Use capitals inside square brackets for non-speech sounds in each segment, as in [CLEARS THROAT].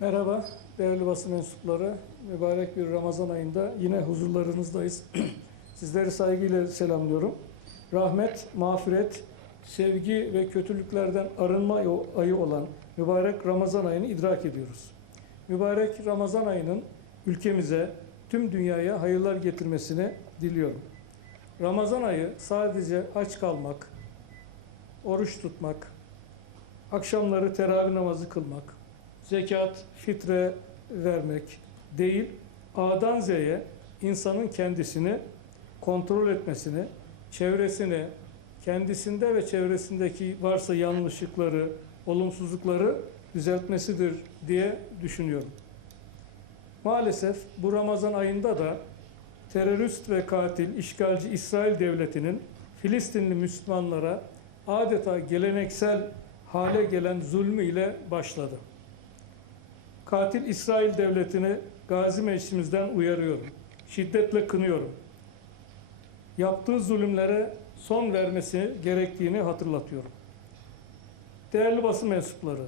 Merhaba değerli basın mensupları. Mübarek bir Ramazan ayında yine huzurlarınızdayız. [CLEARS THROAT] Sizleri saygıyla selamlıyorum. Rahmet, mağfiret, sevgi ve kötülüklerden arınma ayı olan mübarek Ramazan ayını idrak ediyoruz. Mübarek Ramazan ayının ülkemize, tüm dünyaya hayırlar getirmesini diliyorum. Ramazan ayı sadece aç kalmak, oruç tutmak, akşamları teravih namazı kılmak, zekat, fitre vermek değil, A'dan Z'ye insanın kendisini kontrol etmesini, çevresini, kendisinde ve çevresindeki varsa yanlışlıkları, olumsuzlukları düzeltmesidir diye düşünüyorum. Maalesef bu Ramazan ayında da terörist ve katil işgalci İsrail devletinin Filistinli Müslümanlara adeta geleneksel hale gelen zulmü ile başladı. Katil İsrail devletini Gazi Meclisimizden uyarıyorum. Şiddetle kınıyorum. Yaptığı zulümlere son vermesi gerektiğini hatırlatıyorum. Değerli basın mensupları,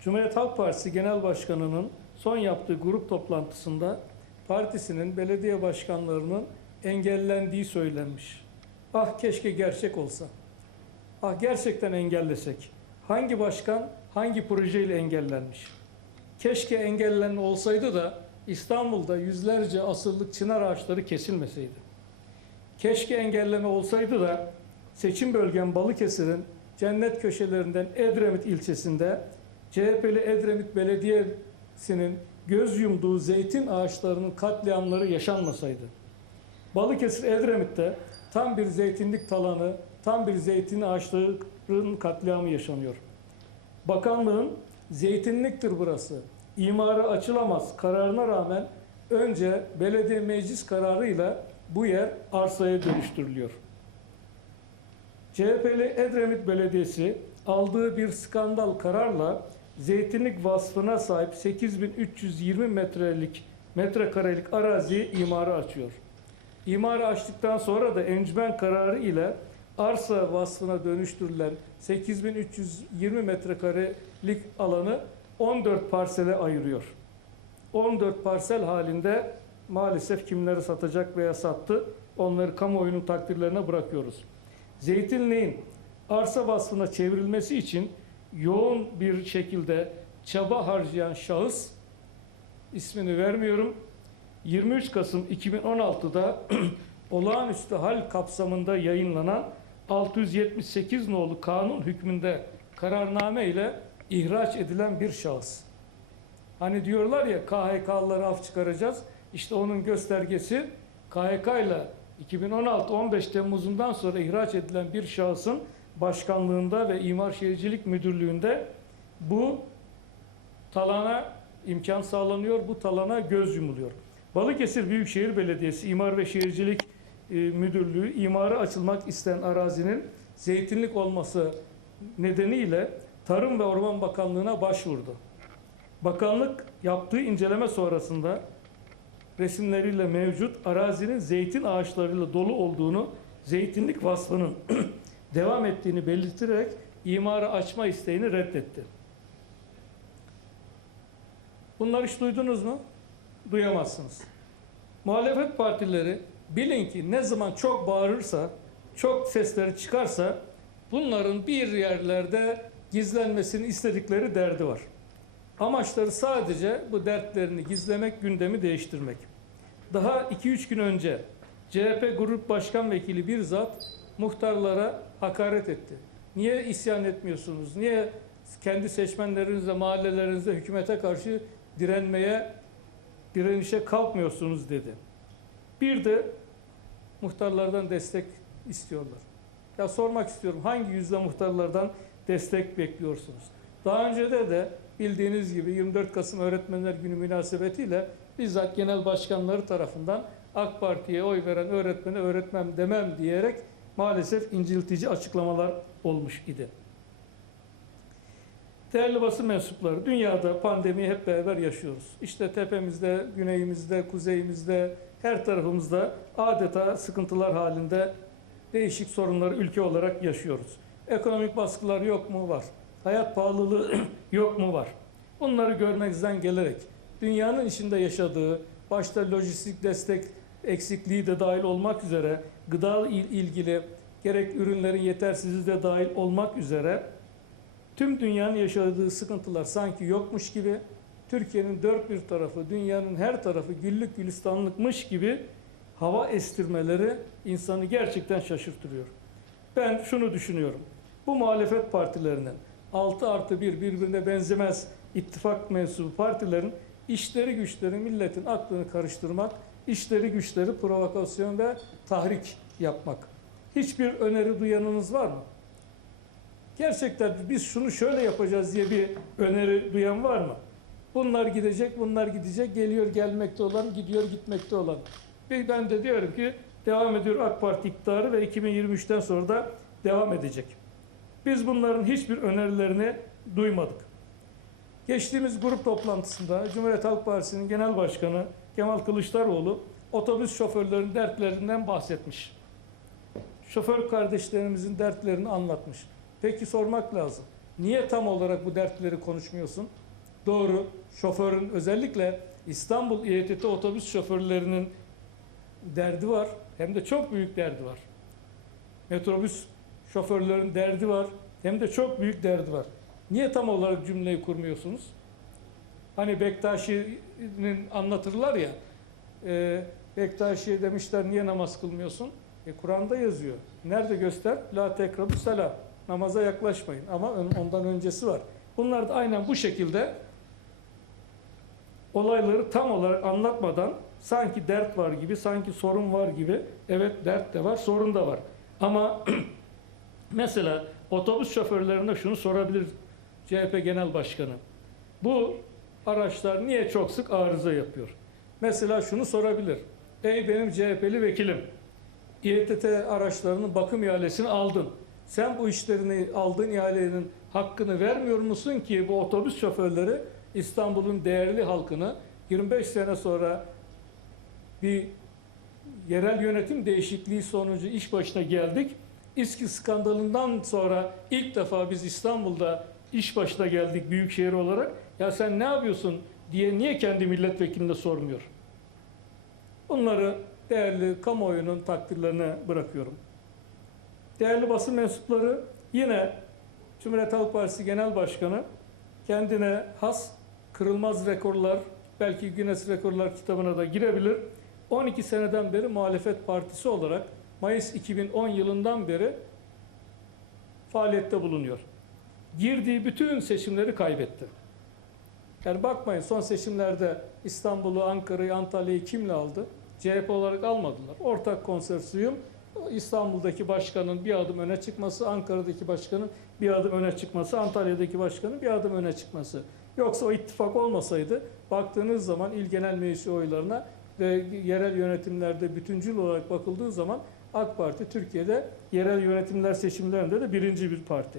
Cumhuriyet Halk Partisi Genel Başkanı'nın son yaptığı grup toplantısında partisinin belediye başkanlarının engellendiği söylenmiş. Ah keşke gerçek olsa. Ah gerçekten engellesek. Hangi başkan hangi projeyle engellenmiş? Keşke engellenme olsaydı da İstanbul'da yüzlerce asırlık çınar ağaçları kesilmeseydi. Keşke engelleme olsaydı da seçim bölgem Balıkesir'in cennet köşelerinden Edremit ilçesinde CHP'li Edremit Belediyesi'nin göz yumduğu zeytin ağaçlarının katliamları yaşanmasaydı. Balıkesir Edremit'te tam bir zeytinlik talanı, tam bir zeytin ağaçlarının katliamı yaşanıyor. Bakanlığın zeytinliktir burası, imara açılamaz kararına rağmen önce belediye meclis kararıyla bu yer arsaya dönüştürülüyor. CHP'li Edremit Belediyesi aldığı bir skandal kararla zeytinlik vasfına sahip 8320 metrelik metrekarelik araziyi imara açıyor. İmarı açtıktan sonra da encümen kararı ile arsa vasfına dönüştürülen 8320 metrekarelik alanı 14 parsele ayırıyor. 14 parsel halinde maalesef kimleri satacak veya sattı onları kamuoyunun takdirlerine bırakıyoruz. Zeytinliğin arsa vasfına çevrilmesi için yoğun bir şekilde çaba harcayan şahıs ismini vermiyorum. 23 Kasım 2016'da [CLEARS THROAT] olağanüstü hal kapsamında yayınlanan 678 nolu kanun hükmünde kararname ile ihraç edilen bir şahıs. Hani diyorlar ya KHK'ları af çıkaracağız. İşte onun göstergesi KHK ile 2016-15 Temmuz'undan sonra ihraç edilen bir şahsın başkanlığında ve İmar Şehircilik Müdürlüğü'nde bu talana imkan sağlanıyor, bu talana göz yumuluyor. Balıkesir Büyükşehir Belediyesi İmar ve Şehircilik Müdürlüğü imara açılmak istenen arazinin zeytinlik olması nedeniyle Tarım ve Orman Bakanlığı'na başvurdu. Bakanlık yaptığı inceleme sonrasında resimleriyle mevcut arazinin zeytin ağaçlarıyla dolu olduğunu, zeytinlik vasfının [CLEARS THROAT] devam ettiğini belirterek imara açma isteğini reddetti. Bunları hiç duydunuz mu? Duyamazsınız. Muhalefet partileri bilin ki ne zaman çok bağırırsa, çok sesleri çıkarsa bunların bir yerlerde gizlenmesini istedikleri derdi var. Amaçları sadece bu dertlerini gizlemek, gündemi değiştirmek. Daha 2-3 gün önce CHP Grup Başkan Vekili bir zat muhtarlara hakaret etti. Niye isyan etmiyorsunuz? Niye kendi seçmenlerinizle, mahallelerinizde hükümete karşı direnmeye, direnişe kalkmıyorsunuz dedi. Bir de muhtarlardan destek istiyorlar. Ya sormak istiyorum hangi yüzde muhtarlardan destek bekliyorsunuz? Daha önce de de bildiğiniz gibi 24 Kasım Öğretmenler Günü münasebetiyle bizzat genel başkanları tarafından AK Parti'ye oy veren öğretmene öğretmem demem diyerek maalesef inciltici açıklamalar olmuş idi. Değerli basın mensupları, dünyada pandemiyi hep beraber yaşıyoruz. İşte tepemizde, güneyimizde, kuzeyimizde, her tarafımızda adeta sıkıntılar halinde değişik sorunları ülke olarak yaşıyoruz. Ekonomik baskılar yok mu? Var. Hayat pahalılığı [CLEARS THROAT] yok mu? Var. Bunları görmezden gelerek dünyanın içinde yaşadığı başta lojistik destek eksikliği de dahil olmak üzere gıda il- ilgili gerek ürünlerin yetersizliği de dahil olmak üzere tüm dünyanın yaşadığı sıkıntılar sanki yokmuş gibi Türkiye'nin dört bir tarafı, dünyanın her tarafı güllük gülistanlıkmış gibi hava estirmeleri insanı gerçekten şaşırtıyor. Ben şunu düşünüyorum. Bu muhalefet partilerinin 6 artı 1 birbirine benzemez ittifak mensubu partilerin işleri güçleri milletin aklını karıştırmak, işleri güçleri provokasyon ve tahrik yapmak. Hiçbir öneri duyanınız var mı? Gerçekten biz şunu şöyle yapacağız diye bir öneri duyan var mı? Bunlar gidecek, bunlar gidecek, geliyor gelmekte olan, gidiyor gitmekte olan. Ben de diyorum ki devam ediyor AK Parti iktidarı ve 2023'ten sonra da devam edecek. Biz bunların hiçbir önerilerini duymadık. Geçtiğimiz grup toplantısında Cumhuriyet Halk Partisi'nin Genel Başkanı Kemal Kılıçdaroğlu otobüs şoförlerinin dertlerinden bahsetmiş. Şoför kardeşlerimizin dertlerini anlatmış. Peki sormak lazım. Niye tam olarak bu dertleri konuşmuyorsun? Doğru, şoförün özellikle İstanbul İETT otobüs şoförlerinin derdi var. Hem de çok büyük derdi var. Metrobüs şoförlerin derdi var. Hem de çok büyük derdi var. Niye tam olarak cümleyi kurmuyorsunuz? Hani Bektaşi'nin anlatırlar ya, e, Bektaşi'ye demişler niye namaz kılmıyorsun? E, Kur'an'da yazıyor. Nerede göster? La tekrabu salah. Namaza yaklaşmayın. Ama ondan öncesi var. Bunlar da aynen bu şekilde olayları tam olarak anlatmadan sanki dert var gibi, sanki sorun var gibi. Evet dert de var, sorun da var. Ama [CLEARS THROAT] mesela otobüs şoförlerine şunu sorabilir CHP Genel Başkanı. Bu araçlar niye çok sık arıza yapıyor? Mesela şunu sorabilir. Ey benim CHP'li vekilim, İETT araçlarının bakım ihalesini aldın. Sen bu işlerini aldığın ihalenin hakkını vermiyor musun ki bu otobüs şoförleri İstanbul'un değerli halkını 25 sene sonra bir yerel yönetim değişikliği sonucu iş başına geldik. İSKİ skandalından sonra ilk defa biz İstanbul'da iş başına geldik büyükşehir olarak. Ya sen ne yapıyorsun diye niye kendi milletvekiline sormuyor? Bunları değerli kamuoyunun takdirlerine bırakıyorum. Değerli basın mensupları yine Cumhuriyet Halk Partisi Genel Başkanı kendine has kırılmaz rekorlar belki Guinness Rekorlar kitabına da girebilir. 12 seneden beri muhalefet partisi olarak Mayıs 2010 yılından beri faaliyette bulunuyor. Girdiği bütün seçimleri kaybetti. Yani bakmayın son seçimlerde İstanbul'u, Ankara'yı, Antalya'yı kimle aldı? CHP olarak almadılar. Ortak konsorsiyum İstanbul'daki başkanın bir adım öne çıkması, Ankara'daki başkanın bir adım öne çıkması, Antalya'daki başkanın bir adım öne çıkması. Yoksa o ittifak olmasaydı baktığınız zaman il genel meclisi oylarına ve yerel yönetimlerde bütüncül olarak bakıldığı zaman AK Parti Türkiye'de yerel yönetimler seçimlerinde de birinci bir parti.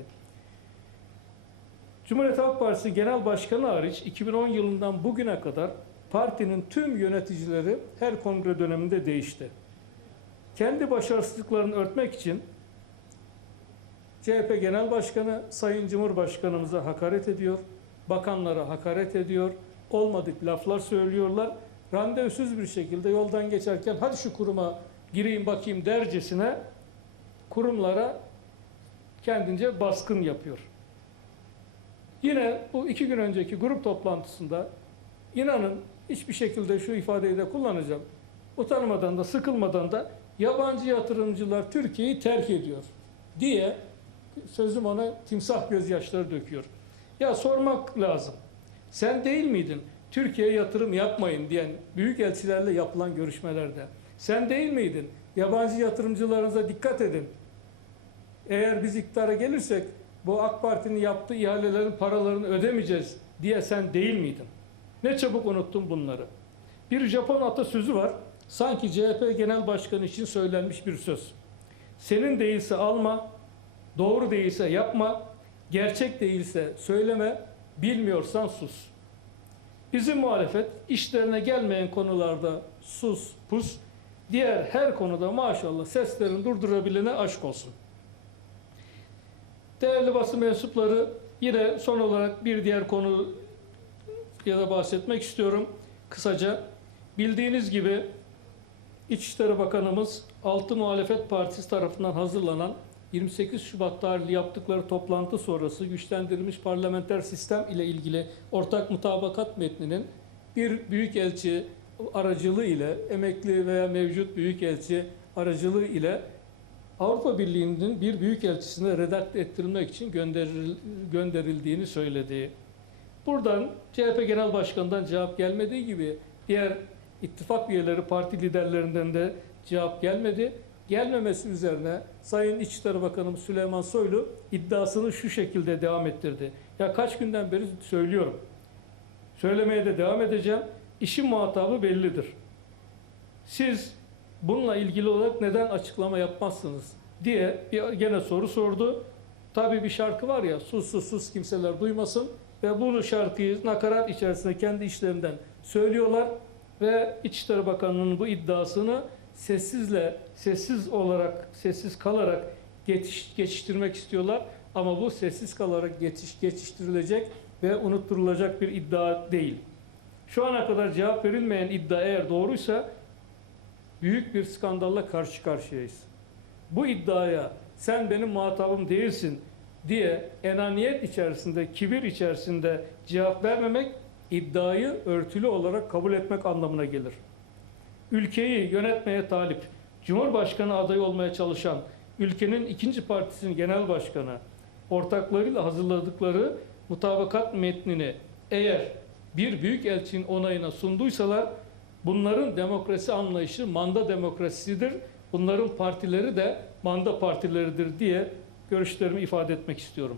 Cumhuriyet Halk Partisi Genel Başkanı hariç 2010 yılından bugüne kadar partinin tüm yöneticileri her kongre döneminde değişti. Kendi başarısızlıklarını örtmek için CHP Genel Başkanı Sayın Cumhurbaşkanımıza hakaret ediyor, bakanlara hakaret ediyor, olmadık laflar söylüyorlar. Randevusuz bir şekilde yoldan geçerken hadi şu kuruma gireyim bakayım dercesine kurumlara kendince baskın yapıyor. Yine bu iki gün önceki grup toplantısında inanın hiçbir şekilde şu ifadeyi de kullanacağım. Utanmadan da sıkılmadan da yabancı yatırımcılar Türkiye'yi terk ediyor diye sözüm ona timsah gözyaşları döküyor. Ya sormak lazım. Sen değil miydin Türkiye'ye yatırım yapmayın diyen büyük elçilerle yapılan görüşmelerde? Sen değil miydin? Yabancı yatırımcılarınıza dikkat edin. Eğer biz iktidara gelirsek bu AK Parti'nin yaptığı ihalelerin paralarını ödemeyeceğiz diye sen değil miydin? Ne çabuk unuttun bunları. Bir Japon atasözü var. Sanki CHP Genel Başkanı için söylenmiş bir söz. Senin değilse alma, doğru değilse yapma, gerçek değilse söyleme, bilmiyorsan sus. Bizim muhalefet işlerine gelmeyen konularda sus, pus, diğer her konuda maşallah seslerini durdurabilene aşk olsun. Değerli basın mensupları yine son olarak bir diğer konu ya da bahsetmek istiyorum kısaca. Bildiğiniz gibi İçişleri Bakanımız 6 Muhalefet Partisi tarafından hazırlanan 28 Şubat tarihli yaptıkları toplantı sonrası güçlendirilmiş parlamenter sistem ile ilgili ortak mutabakat metninin bir büyükelçi aracılığı ile emekli veya mevcut büyükelçi aracılığı ile Avrupa Birliği'nin bir büyükelçisine redakte ettirilmek için gönderil- gönderildiğini söyledi. Buradan CHP Genel Başkanı'ndan cevap gelmediği gibi diğer ittifak üyeleri, parti liderlerinden de cevap gelmedi. Gelmemesi üzerine Sayın İçişleri Bakanımız Süleyman Soylu iddiasını şu şekilde devam ettirdi. Ya kaç günden beri söylüyorum. Söylemeye de devam edeceğim. İşin muhatabı bellidir. Siz bununla ilgili olarak neden açıklama yapmazsınız diye bir gene soru sordu. Tabii bir şarkı var ya sus sus sus kimseler duymasın ve bu şarkıyı nakarat içerisinde kendi işlerinden söylüyorlar ve İçişleri Bakanı'nın bu iddiasını sessizle sessiz olarak sessiz kalarak geçiş, geçiştirmek istiyorlar ama bu sessiz kalarak geçiş, geçiştirilecek ve unutturulacak bir iddia değil. Şu ana kadar cevap verilmeyen iddia eğer doğruysa büyük bir skandalla karşı karşıyayız. Bu iddiaya sen benim muhatabım değilsin diye enaniyet içerisinde, kibir içerisinde cevap vermemek iddiayı örtülü olarak kabul etmek anlamına gelir. Ülkeyi yönetmeye talip, Cumhurbaşkanı adayı olmaya çalışan ülkenin ikinci partisinin genel başkanı ortaklarıyla hazırladıkları mutabakat metnini eğer bir büyük elçinin onayına sunduysalar bunların demokrasi anlayışı manda demokrasisidir. Bunların partileri de manda partileridir diye görüşlerimi ifade etmek istiyorum.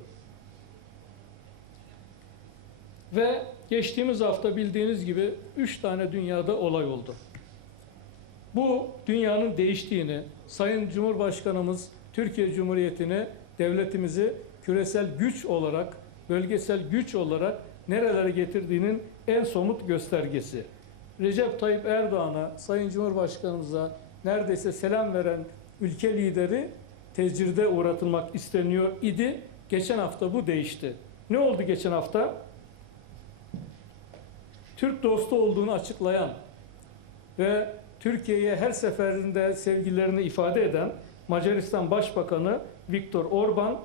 Ve geçtiğimiz hafta bildiğiniz gibi üç tane dünyada olay oldu. Bu dünyanın değiştiğini, Sayın Cumhurbaşkanımız Türkiye Cumhuriyeti'ni, devletimizi küresel güç olarak, bölgesel güç olarak nerelere getirdiğinin en somut göstergesi. Recep Tayyip Erdoğan'a, Sayın Cumhurbaşkanımıza neredeyse selam veren ülke lideri tecride uğratılmak isteniyor idi. Geçen hafta bu değişti. Ne oldu geçen hafta? Türk dostu olduğunu açıklayan ve Türkiye'ye her seferinde sevgilerini ifade eden Macaristan Başbakanı Viktor Orban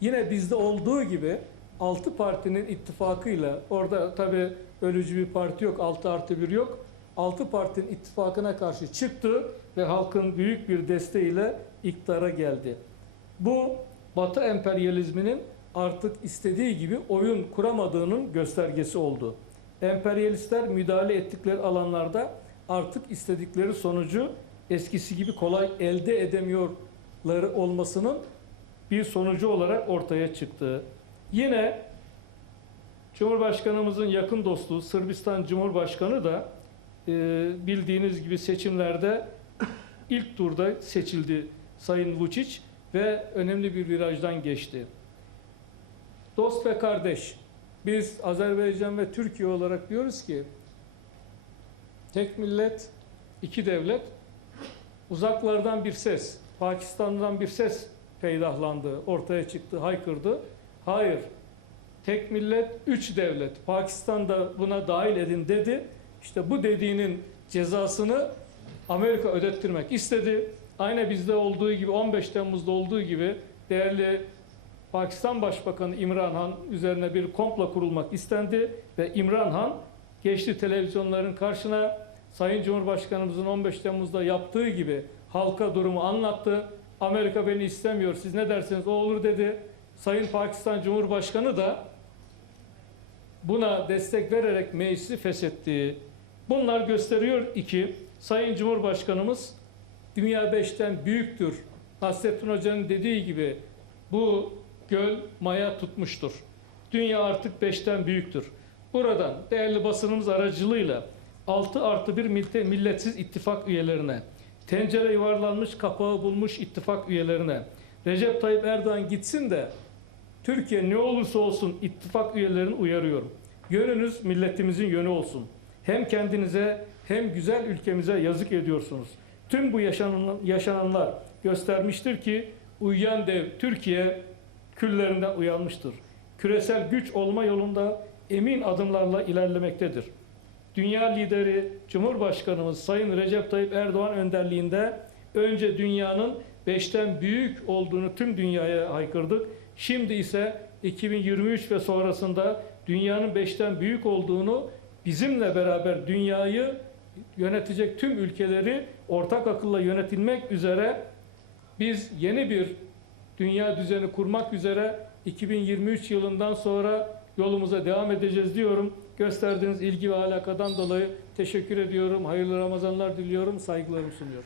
yine bizde olduğu gibi 6 partinin ittifakıyla orada tabi ölücü bir parti yok 6 artı 1 yok 6 partinin ittifakına karşı çıktı ve halkın büyük bir desteğiyle iktidara geldi. Bu Batı emperyalizminin artık istediği gibi oyun kuramadığının göstergesi oldu. Emperyalistler müdahale ettikleri alanlarda artık istedikleri sonucu eskisi gibi kolay elde edemiyorları olmasının bir sonucu olarak ortaya çıktı. Yine Cumhurbaşkanımızın yakın dostu Sırbistan Cumhurbaşkanı da e, bildiğiniz gibi seçimlerde ilk turda seçildi Sayın Vučić ve önemli bir virajdan geçti. Dost ve kardeş, biz Azerbaycan ve Türkiye olarak diyoruz ki tek millet, iki devlet, uzaklardan bir ses, Pakistan'dan bir ses peydahlandı, ortaya çıktı, haykırdı. Hayır, tek millet, üç devlet. Pakistan da buna dahil edin dedi. İşte bu dediğinin cezasını Amerika ödettirmek istedi. Aynı bizde olduğu gibi 15 Temmuz'da olduğu gibi değerli Pakistan Başbakanı İmran Han üzerine bir komplo kurulmak istendi ve İmran Han geçti televizyonların karşına Sayın Cumhurbaşkanımızın 15 Temmuz'da yaptığı gibi halka durumu anlattı. Amerika beni istemiyor siz ne derseniz o olur dedi. Sayın Pakistan Cumhurbaşkanı da buna destek vererek meclisi feshetti. Bunlar gösteriyor ki Sayın Cumhurbaşkanımız dünya beşten büyüktür. Nasrettin Hoca'nın dediği gibi bu göl maya tutmuştur. Dünya artık beşten büyüktür. Buradan değerli basınımız aracılığıyla 6 artı bir milletsiz ittifak üyelerine, tencere yuvarlanmış kapağı bulmuş ittifak üyelerine, Recep Tayyip Erdoğan gitsin de Türkiye ne olursa olsun ittifak üyelerini uyarıyorum. Yönünüz milletimizin yönü olsun. Hem kendinize hem güzel ülkemize yazık ediyorsunuz. Tüm bu yaşanan, yaşananlar göstermiştir ki uyuyan dev Türkiye küllerinden uyanmıştır. Küresel güç olma yolunda emin adımlarla ilerlemektedir. Dünya lideri Cumhurbaşkanımız Sayın Recep Tayyip Erdoğan önderliğinde önce dünyanın beşten büyük olduğunu tüm dünyaya haykırdık. Şimdi ise 2023 ve sonrasında dünyanın beşten büyük olduğunu bizimle beraber dünyayı yönetecek tüm ülkeleri ortak akılla yönetilmek üzere biz yeni bir dünya düzeni kurmak üzere 2023 yılından sonra yolumuza devam edeceğiz diyorum. Gösterdiğiniz ilgi ve alakadan dolayı teşekkür ediyorum. Hayırlı Ramazanlar diliyorum. Saygılarımı sunuyorum.